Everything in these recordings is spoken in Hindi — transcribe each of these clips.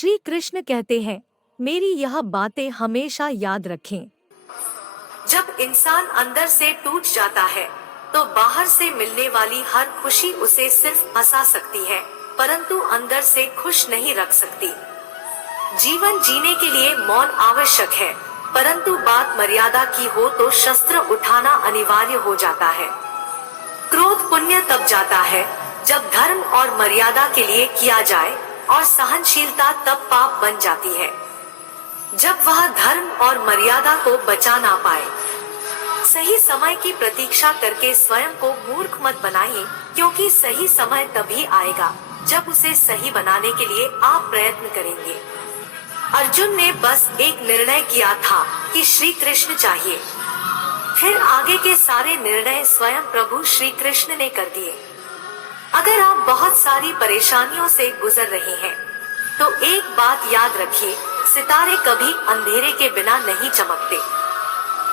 श्री कृष्ण कहते हैं, मेरी यह बातें हमेशा याद रखें। जब इंसान अंदर से टूट जाता है तो बाहर से मिलने वाली हर खुशी उसे सिर्फ हंसा सकती है, परंतु अंदर से खुश नहीं रख सकती। जीवन जीने के लिए मौन आवश्यक है, परंतु बात मर्यादा की हो तो शस्त्र उठाना अनिवार्य हो जाता है। क्रोध पुण्य तब जाता है जब धर्म और मर्यादा के लिए किया जाए, और सहनशीलता तब पाप बन जाती है जब वह धर्म और मर्यादा को बचा ना पाए। सही समय की प्रतीक्षा करके स्वयं को मूर्ख मत बनाइए, क्योंकि सही समय तभी आएगा जब उसे सही बनाने के लिए आप प्रयत्न करेंगे। अर्जुन ने बस एक निर्णय किया था कि श्री कृष्ण चाहिए, फिर आगे के सारे निर्णय स्वयं प्रभु श्री कृष्ण ने कर दिए। अगर आप बहुत सारी परेशानियों से गुजर रहे हैं तो एक बात याद रखिए, सितारे कभी अंधेरे के बिना नहीं चमकते।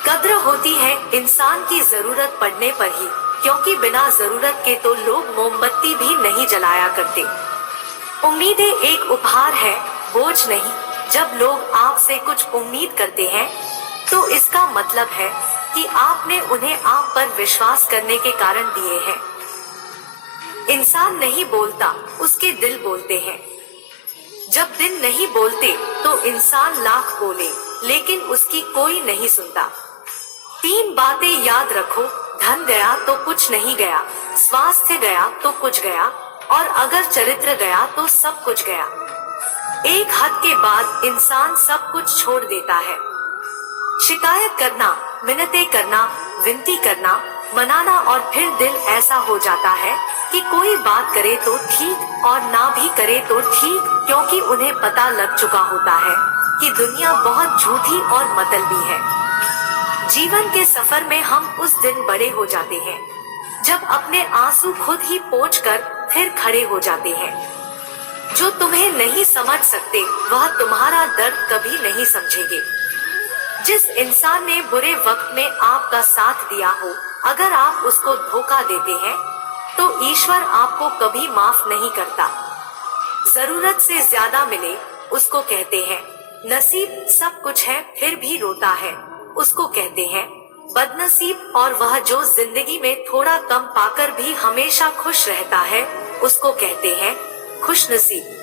कद्र होती है इंसान की जरूरत पड़ने पर ही, क्योंकि बिना जरूरत के तो लोग मोमबत्ती भी नहीं जलाया करते। उम्मीदें एक उपहार है, बोझ नहीं। जब लोग आपसे कुछ उम्मीद करते हैं तो इसका मतलब है कि आपने उन्हें आप पर विश्वास करने के कारण दिए हैं। इंसान नहीं बोलता, उसके दिल बोलते हैं। जब दिल नहीं बोलते तो इंसान लाख बोले, लेकिन उसकी कोई नहीं सुनता। 3 बातें याद रखो, धन गया तो कुछ नहीं गया, स्वास्थ्य गया तो कुछ गया, और अगर चरित्र गया तो सब कुछ गया। एक हद के बाद इंसान सब कुछ छोड़ देता है। शिकायत करना, मिन्नतें करना, विनती करना, मनाना, और फिर दिल ऐसा हो जाता है कि कोई बात करे तो ठीक और ना भी करे तो ठीक, क्योंकि उन्हें पता लग चुका होता है कि दुनिया बहुत झूठी और मतलबी है। जीवन के सफर में हम उस दिन बड़े हो जाते हैं जब अपने आंसू खुद ही पोंछकर फिर खड़े हो जाते हैं। जो तुम्हें नहीं समझ सकते वह तुम्हारा दर्द कभी नहीं समझेंगे। जिस इंसान ने बुरे वक्त में आपका साथ दिया हो, अगर आप उसको धोखा देते हैं तो ईश्वर आपको कभी माफ नहीं करता। जरूरत से ज्यादा मिले उसको कहते हैं नसीब, सब कुछ है फिर भी रोता है उसको कहते हैं बदनसीब, और वह जो जिंदगी में थोड़ा कम पाकर भी हमेशा खुश रहता है उसको कहते हैं खुशनसीब।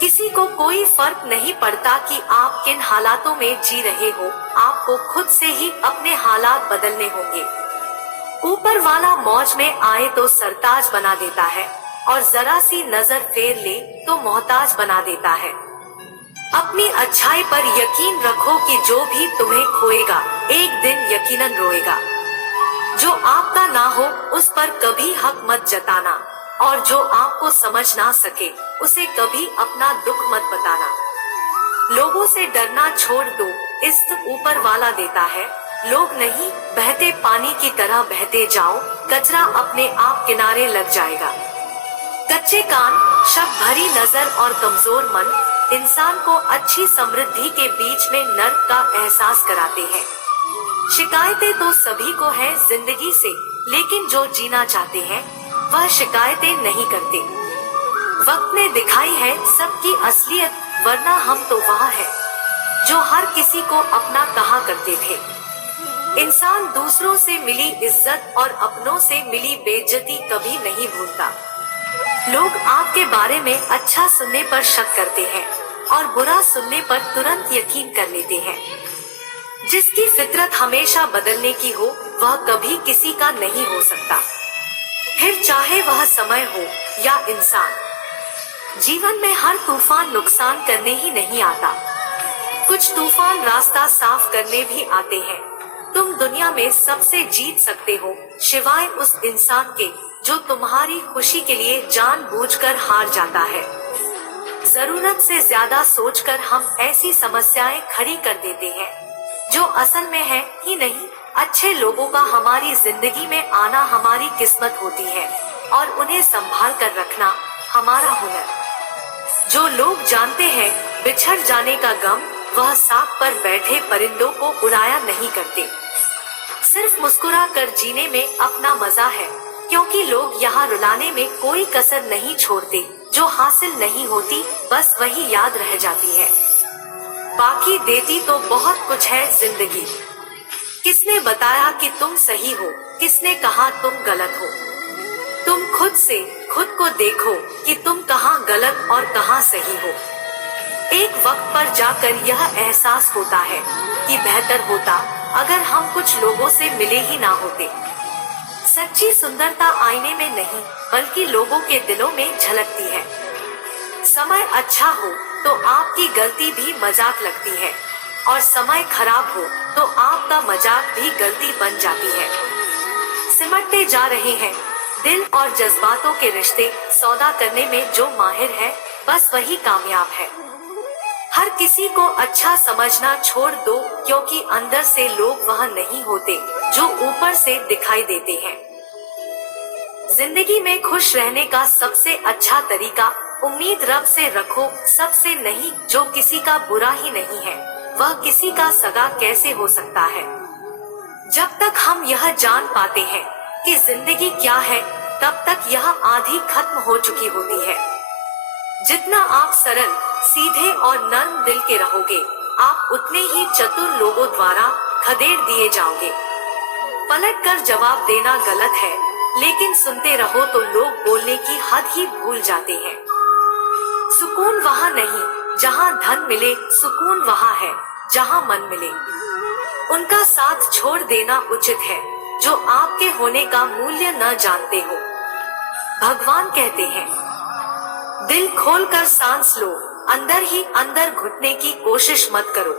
किसी को कोई फर्क नहीं पड़ता कि आप किन हालातों में जी रहे हो, आपको खुद से ही अपने हालात बदलने होंगे। ऊपर वाला मौज में आए तो सरताज बना देता है, और जरा सी नजर फेर ले तो मोहताज बना देता है। अपनी अच्छाई पर यकीन रखो कि जो भी तुम्हें खोएगा एक दिन यकीनन रोएगा। जो आपका ना हो उस पर कभी हक मत जताना, और जो आपको समझ ना सके उसे कभी अपना दुख मत बताना। लोगों से डरना छोड़ दो, इज्जत ऊपर वाला देता है, लोग नहीं। बहते पानी की तरह बहते जाओ, कचरा अपने आप किनारे लग जाएगा। कच्चे कान, शक भरी नजर और कमजोर मन इंसान को अच्छी समृद्धि के बीच में नर्क का एहसास कराते हैं। शिकायतें तो सभी को है जिंदगी से, लेकिन जो जीना चाहते हैं वह शिकायतें नहीं करते। वक्त ने दिखाई है सबकी असलियत, वरना हम तो वह है जो हर किसी को अपना कहा करते थे। इंसान दूसरों से मिली इज्जत और अपनों से मिली बेइज्जती कभी नहीं भूलता। लोग आपके बारे में अच्छा सुनने पर शक करते हैं और बुरा सुनने पर तुरंत यकीन कर लेते हैं। जिसकी फितरत हमेशा बदलने की हो वह कभी किसी का नहीं हो सकता, फिर चाहे वह समय हो या इंसान। जीवन में हर तूफान नुकसान करने ही नहीं आता, कुछ तूफान रास्ता साफ करने भी आते हैं। तुम दुनिया में सबसे जीत सकते हो सिवाय उस इंसान के जो तुम्हारी खुशी के लिए जानबूझकर हार जाता है। जरूरत से ज्यादा सोचकर हम ऐसी समस्याएं खड़ी कर देते हैं जो असल में है ही नहीं। अच्छे लोगों का हमारी जिंदगी में आना हमारी किस्मत होती है और उन्हें संभाल कर रखना हमारा हुनर। जो लोग जानते हैं बिछड़ जाने का गम, वह साथ पर बैठे परिंदों को उड़ाया नहीं करते। सिर्फ मुस्कुरा कर जीने में अपना मजा है, क्योंकि लोग यहाँ रुलाने में कोई कसर नहीं छोड़ते। जो हासिल नहीं होती बस वही याद रह जाती है। बाकी देती तो बहुत कुछ है जिंदगी। किसने बताया कि तुम सही हो, किसने कहा तुम गलत हो। तुम खुद से खुद को देखो कि तुम कहाँ गलत और कहाँ सही हो। एक वक्त पर जाकर यह एहसास होता है कि बेहतर होता अगर हम कुछ लोगों से मिले ही ना होते। सच्ची सुंदरता आईने में नहीं बल्कि लोगों के दिलों में झलकती है। समय अच्छा हो तो आपकी गलती भी मजाक लगती है और समय खराब हो तो आपका मजाक भी गलती बन जाती है। सिमटते जा रहे हैं दिल और जज्बातों के रिश्ते, सौदा करने में जो माहिर है बस वही कामयाब है। हर किसी को अच्छा समझना छोड़ दो, क्योंकि अंदर से लोग वह नहीं होते जो ऊपर से दिखाई देते हैं। जिंदगी में खुश रहने का सबसे अच्छा तरीका उम्मीद रब से रखो, सबसे नहीं। जो किसी का बुरा ही नहीं है वह किसी का सगा कैसे हो सकता है। जब तक हम यह जान पाते हैं कि जिंदगी क्या है तब तक यह आधी खत्म हो चुकी होती है। जितना आप सरल, सीधे और नर्म दिल के रहोगे आप उतने ही चतुर लोगों द्वारा खदेड़ दिए जाओगे। पलट कर जवाब देना गलत है, लेकिन सुनते रहो तो लोग बोलने की हद ही भूल जाते हैं। सुकून वहाँ नहीं जहाँ धन मिले, सुकून वहाँ है जहाँ मन मिले। उनका साथ छोड़ देना उचित है जो आपके होने का मूल्य न जानते हो। भगवान कहते हैं, दिल खोलकर सांस लो, अंदर ही अंदर घुटने की कोशिश मत करो।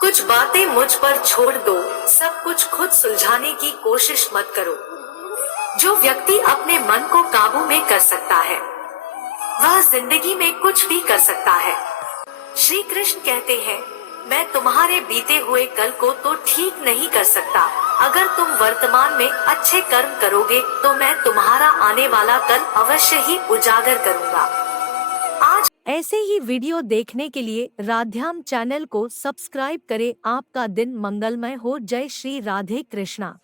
कुछ बातें मुझ पर छोड़ दो, सब कुछ खुद सुलझाने की कोशिश मत करो। जो व्यक्ति अपने मन को काबू में कर सकता है वह जिंदगी में कुछ भी कर सकता है। श्री कृष्ण कहते हैं, मैं तुम्हारे बीते हुए कल को तो ठीक नहीं कर सकता, अगर तुम वर्तमान में अच्छे कर्म करोगे तो मैं तुम्हारा आने वाला कल अवश्य ही उजागर करूंगा। आज ऐसे ही वीडियो देखने के लिए राध्याम चैनल को सब्सक्राइब करें। आपका दिन मंगलमय हो। जय श्री राधे कृष्णा।